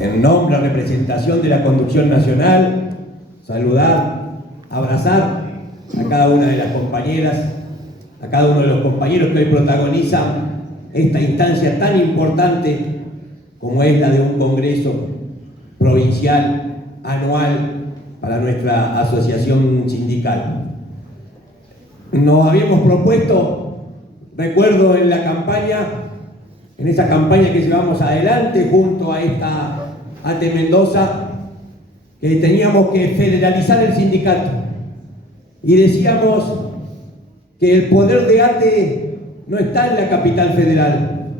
en nombre, representación de la conducción nacional, saludar, abrazar a cada una de las compañeras, a cada uno de los compañeros que hoy protagonizan esta instancia tan importante como es la de un congreso provincial anual para nuestra asociación sindical. Nos habíamos propuesto, recuerdo en la campaña, en esa campaña que llevamos adelante junto a esta ATE Mendoza, que teníamos que federalizar el sindicato. Y decíamos que el poder de ATE no está en la capital federal,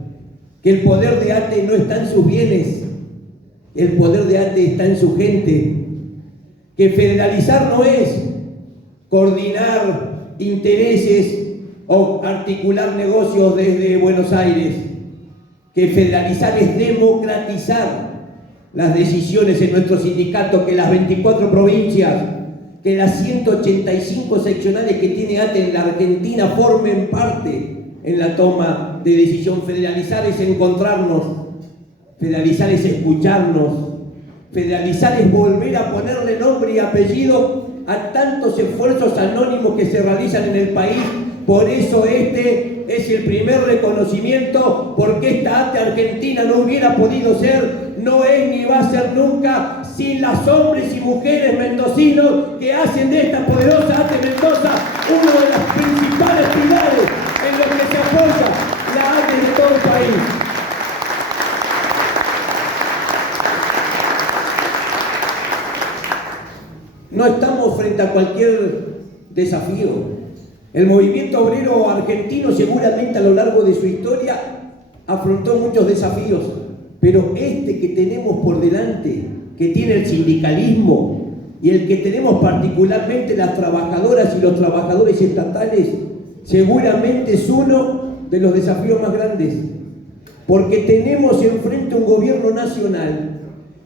que el poder de ATE no está en sus bienes, el poder de ATE está en su gente, que federalizar no es coordinar intereses o articular negocios desde Buenos Aires, que federalizar es democratizar las decisiones en nuestro sindicato, que las 24 provincias, que las 185 seccionales que tiene ATE en la Argentina formen parte en la toma de decisión. Federalizar es encontrarnos, federalizar es escucharnos, federalizar es volver a ponerle nombre y apellido a tantos esfuerzos anónimos que se realizan en el país. Por eso este es el primer reconocimiento, porque esta ATE Argentina no hubiera podido ser, no es ni va a ser nunca sin los hombres y mujeres mendocinos que hacen de esta poderosa ATE Mendoza uno de los principales pilares en los que se apoya la ATE de todo el país. No estamos frente a cualquier desafío. El movimiento obrero argentino seguramente a lo largo de su historia afrontó muchos desafíos, pero este que tenemos por delante, que tiene el sindicalismo y el que tenemos particularmente las trabajadoras y los trabajadores estatales, seguramente es uno de los desafíos más grandes, porque tenemos enfrente un gobierno nacional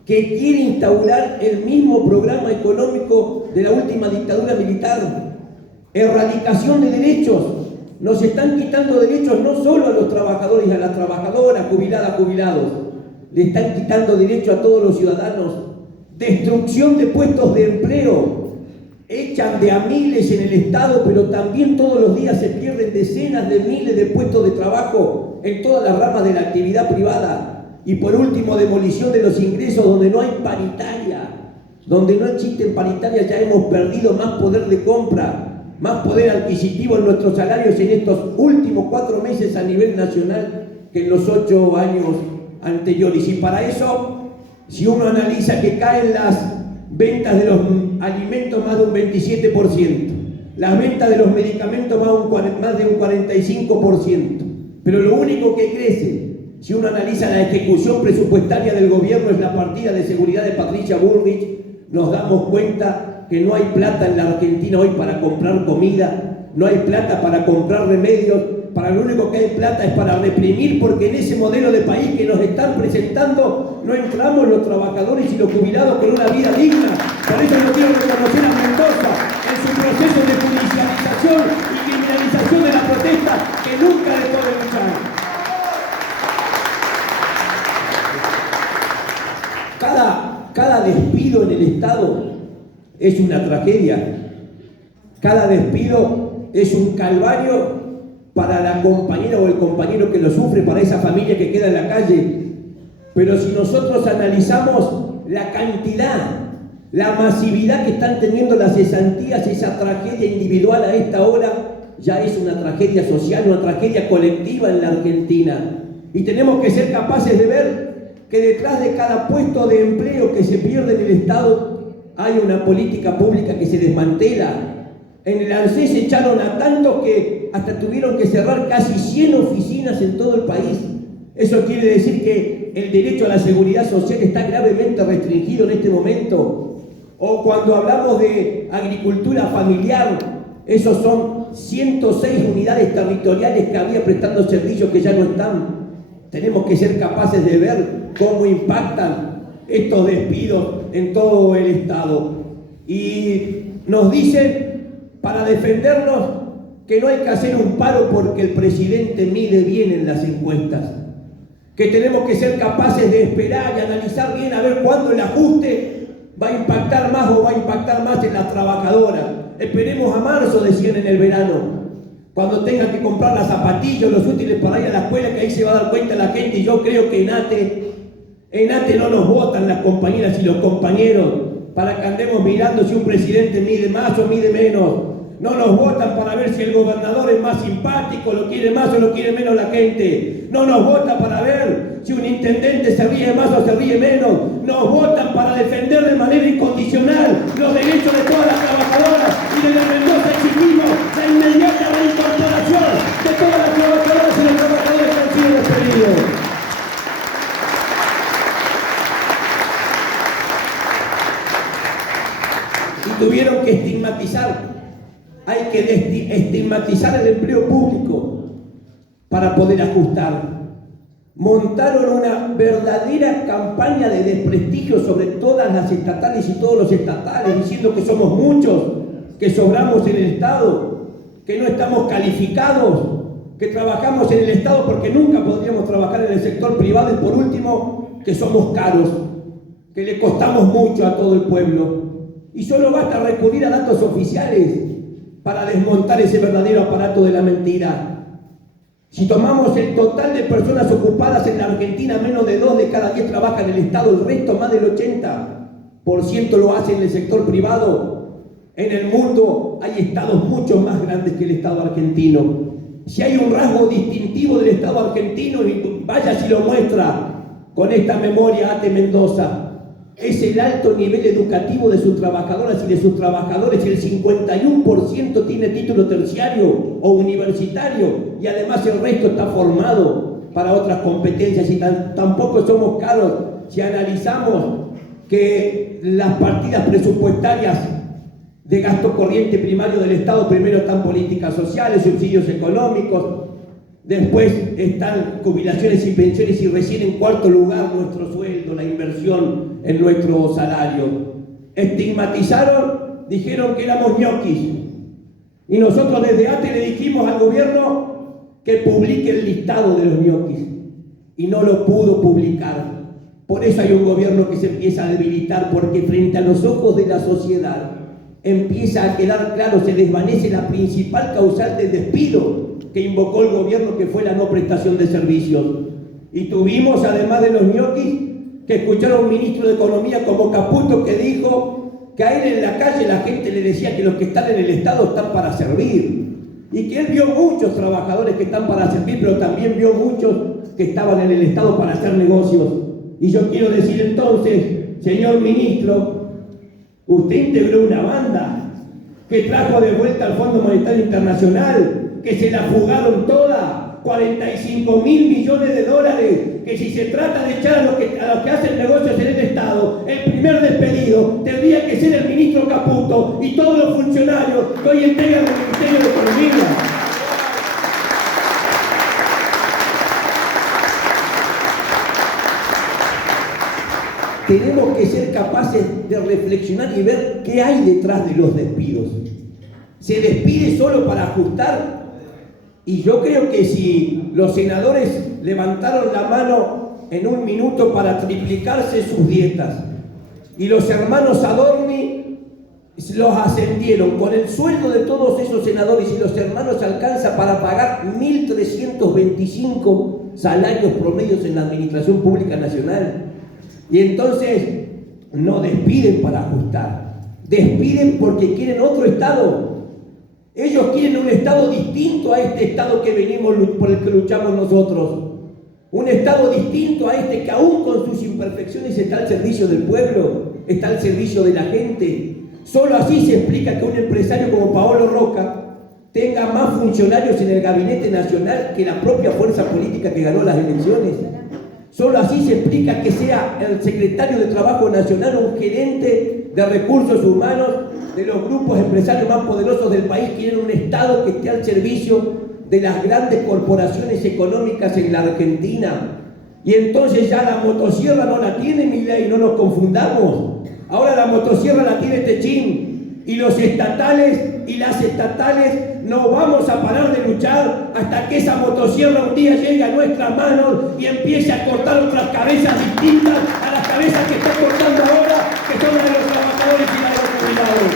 que quiere instaurar el mismo programa económico de la última dictadura militar. Erradicación de derechos. Nos están quitando derechos no solo a los trabajadores y a las trabajadoras, jubiladas, jubilados. Le están quitando derechos a todos los ciudadanos. Destrucción de puestos de empleo. Echan de a miles en el Estado, pero también todos los días se pierden decenas de miles de puestos de trabajo en todas las ramas de la actividad privada. Y por último, demolición de los ingresos donde no hay paritaria. Donde no existen paritarias ya hemos perdido más poder de compra, más poder adquisitivo en nuestros salarios en estos últimos 4 meses a nivel nacional que en los 8 años anteriores. Y para eso, si uno analiza que caen las ventas de los alimentos más de un 27%, las ventas de los medicamentos más de un 45%, pero lo único que crece, si uno analiza la ejecución presupuestaria del gobierno, es la partida de seguridad de Patricia Bullrich, nos damos cuenta que no hay plata en la Argentina hoy para comprar comida, no hay plata para comprar remedios, para lo único que hay plata es para reprimir, porque en ese modelo de país que nos están presentando no entramos los trabajadores y los jubilados con una vida digna. Por eso no quiero reconocer a Mendoza en su proceso de judicialización y criminalización de la protesta que nunca dejó de luchar. Cada despido en el Estado es una tragedia. Cada despido es un calvario para la compañera o el compañero que lo sufre, para esa familia que queda en la calle. Pero si nosotros analizamos la cantidad, la masividad que están teniendo las cesantías, esa tragedia individual a esta hora ya es una tragedia social, una tragedia colectiva en la Argentina. Y tenemos que ser capaces de ver que detrás de cada puesto de empleo que se pierde en el Estado hay una política pública que se desmantela. En el ANSES se echaron a tanto que hasta tuvieron que cerrar casi 100 oficinas en todo el país. Eso quiere decir que el derecho a la seguridad social está gravemente restringido en este momento. O cuando hablamos de agricultura familiar, esos son 106 unidades territoriales que había prestando servicios que ya no están. Tenemos que ser capaces de ver cómo impactan estos despidos en todo el Estado. Y nos dicen, para defendernos, que no hay que hacer un paro porque el presidente mide bien en las encuestas, que tenemos que ser capaces de esperar y analizar bien a ver cuándo el ajuste va a impactar más o va a impactar más en las trabajadoras. Esperemos a marzo, decían en el verano, cuando tengan que comprar las zapatillas, los útiles para ir a la escuela, que ahí se va a dar cuenta la gente. Y yo creo que en ATE no nos votan las compañeras y los compañeros para que andemos mirando si un presidente mide más o mide menos. No nos votan para ver si el gobernador es más simpático, lo quiere más o lo quiere menos la gente. No nos votan para ver si un intendente se ríe más o se ríe menos. Nos votan para defender de manera incondicional los derechos de todas las trabajadoras. Y desde Mendoza exigimos la inmediata reincorporación de todas las trabajadoras y los trabajadores que han sido despedidos. Y tuvieron que estigmatizar. Hay que estigmatizar el empleo público para poder ajustar. Montaron una verdadera campaña de desprestigio sobre todas las estatales y todos los estatales, diciendo que somos muchos, que sobramos en el Estado, que no estamos calificados, que trabajamos en el Estado porque nunca podríamos trabajar en el sector privado, y por último, que somos caros, que le costamos mucho a todo el pueblo. Y solo basta recurrir a datos oficiales para desmontar ese verdadero aparato de la mentira. Si tomamos el total de personas ocupadas en la Argentina, menos de 2 de cada 10 trabajan en el Estado, el resto, más del 80%, lo hace en el sector privado. En el mundo hay estados mucho más grandes que el Estado argentino. Si hay un rasgo distintivo del Estado argentino, y vaya si lo muestra con esta memoria ATE Mendoza, es el alto nivel educativo de sus trabajadoras y de sus trabajadores. El 51% tiene título terciario o universitario, y además el resto está formado para otras competencias. Y tampoco somos caros si analizamos que las partidas presupuestarias de gasto corriente primario del Estado, primero están políticas sociales, subsidios económicos, después están jubilaciones y pensiones, y recién en cuarto lugar nuestro sueldo, la inversión en nuestro salario. Estigmatizaron, dijeron que éramos ñoquis, y nosotros desde ATE le dijimos al gobierno que publique el listado de los ñoquis, y no lo pudo publicar. Por eso hay un gobierno que se empieza a debilitar, porque frente a los ojos de la sociedad empieza a quedar claro, se desvanece la principal causal del despido que invocó el gobierno, que fue la no prestación de servicios. Y tuvimos, además de los ñoquis, que escuchar a un ministro de Economía como Caputo, que dijo que a él en la calle la gente le decía que los que están en el Estado están para servir, y que él vio muchos trabajadores que están para servir, pero también vio muchos que estaban en el Estado para hacer negocios. Y yo quiero decir entonces, señor ministro, usted integró una banda que trajo de vuelta al Fondo Monetario Internacional, que se la fugaron toda, 45.000 millones de dólares, que si se trata de echar a los que hacen negocios en el Estado, el primer despedido tendría que ser el ministro Caputo y todos los funcionarios que hoy integran el Ministerio de Economía. Tenemos que ser capaces de reflexionar y ver qué hay detrás de los despidos. ¿Se despide solo para ajustar? Y yo creo que si los senadores levantaron la mano en un minuto para triplicarse sus dietas, y los hermanos Adorni los ascendieron con el sueldo de todos esos senadores, y los hermanos alcanza para pagar 1.325 salarios promedios en la Administración Pública Nacional. Y entonces no despiden para ajustar, despiden porque quieren otro Estado. Ellos quieren un Estado distinto a este Estado que venimos, por el que luchamos nosotros. Un Estado distinto a este, que aún con sus imperfecciones está al servicio del pueblo, está al servicio de la gente. Solo así se explica que un empresario como Paolo Roca tenga más funcionarios en el Gabinete Nacional que la propia fuerza política que ganó las elecciones. Solo así se explica que sea el secretario de Trabajo Nacional un gerente de recursos humanos de los grupos empresarios más poderosos del país. Quieren un Estado que esté al servicio de las grandes corporaciones económicas en la Argentina. Y entonces ya la motosierra no la tiene Milei, no nos confundamos. Ahora la motosierra la tiene Techín. Y los estatales y las estatales no vamos a parar de luchar hasta que esa motosierra un día llegue a nuestras manos y empiece a cortar otras cabezas distintas a las cabezas que está cortando ahora, que son las de los trabajadores y las de los jubilados.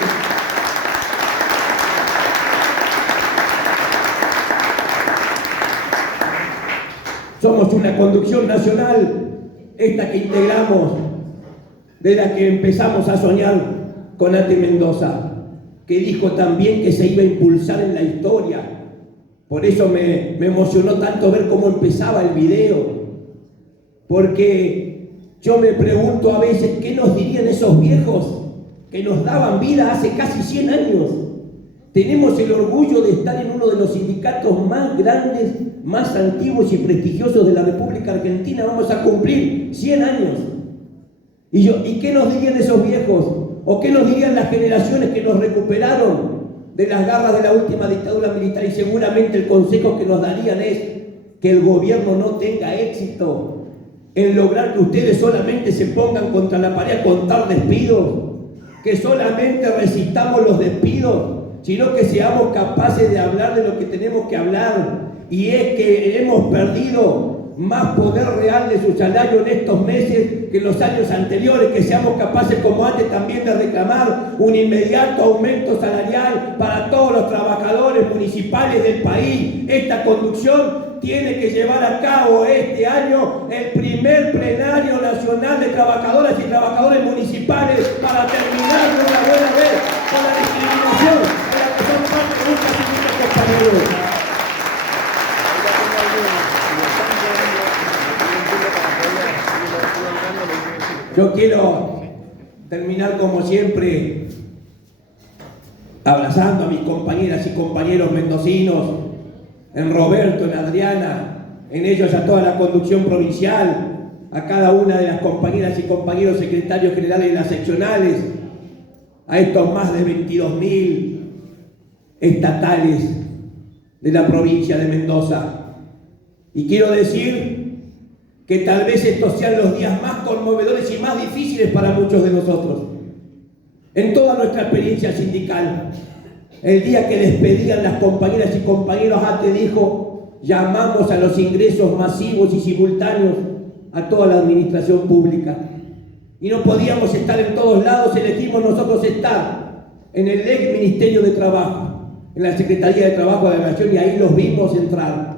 Somos una conducción nacional, esta que integramos, de la que empezamos a soñar con Ate Mendoza, que dijo también que se iba a impulsar en la historia. Por eso me emocionó tanto ver cómo empezaba el video, porque yo me pregunto a veces qué nos dirían esos viejos que nos daban vida hace casi 100 años. Tenemos el orgullo de estar en uno de los sindicatos más grandes, más antiguos y prestigiosos de la República Argentina. Vamos a cumplir 100 años. ¿Y qué nos dirían esos viejos? ¿O qué nos dirían las generaciones que nos recuperaron de las garras de la última dictadura militar? Y seguramente el consejo que nos darían es que el gobierno no tenga éxito en lograr que ustedes solamente se pongan contra la pared a contar despidos, que solamente resistamos los despidos, sino que seamos capaces de hablar de lo que tenemos que hablar. Y es que hemos perdido más poder real de su salario en estos meses que en los años anteriores, que seamos capaces como antes también de reclamar un inmediato aumento salarial para todos los trabajadores municipales del país. Esta conducción tiene que llevar a cabo este año el primer plenario nacional de trabajadoras y trabajadores municipales para terminar de una buena vez con la discriminación de la que son parte de muchos compañeros. Yo quiero terminar como siempre abrazando a mis compañeras y compañeros mendocinos, en Roberto, en Adriana, en ellos a toda la conducción provincial, a cada una de las compañeras y compañeros secretarios generales de las seccionales, a estos más de 22.000 estatales de la provincia de Mendoza. Y quiero decir que tal vez estos sean los días más conmovedores y más difíciles para muchos de nosotros. En toda nuestra experiencia sindical, el día que despedían las compañeras y compañeros, Ate dijo: llamamos a los ingresos masivos y simultáneos a toda la administración pública. Y no podíamos estar en todos lados, elegimos nosotros estar en el ex Ministerio de Trabajo, en la Secretaría de Trabajo de la Nación, y ahí los vimos entrar.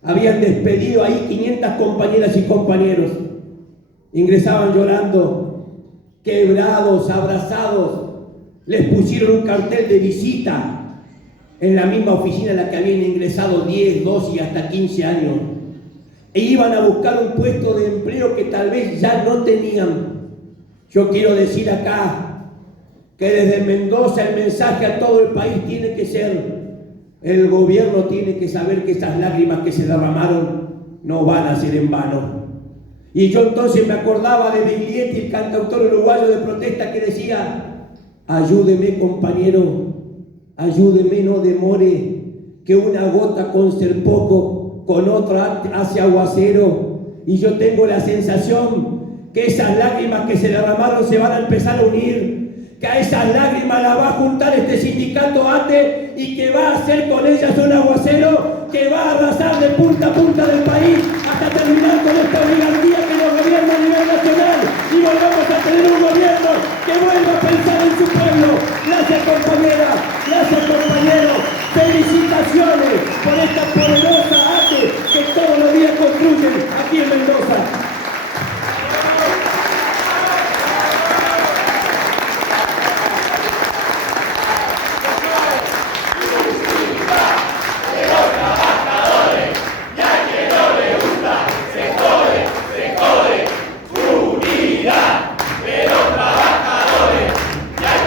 Habían despedido ahí 500 compañeras y compañeros. Ingresaban llorando, quebrados, abrazados. Les pusieron un cartel de visita en la misma oficina en la que habían ingresado 10, 12 y hasta 15 años. E iban a buscar un puesto de empleo que tal vez ya no tenían. Yo quiero decir acá que desde Mendoza el mensaje a todo el país tiene que ser: el gobierno tiene que saber que esas lágrimas que se derramaron no van a ser en vano. Y yo entonces me acordaba de Biglietti, el cantautor uruguayo de protesta, que decía: ayúdeme, compañero, ayúdeme, no demore, que una gota con ser poco, con otra hace aguacero. Y yo tengo la sensación que esas lágrimas que se derramaron se van a empezar a unir, que a esas lágrimas las va a juntar este sindicato Ate y que va a hacer con ellas un aguacero que va a arrasar de punta a punta del país hasta terminar con esta oligarquía que nos gobierna a nivel nacional, y volvamos a tener un gobierno que vuelva a pensar en su país.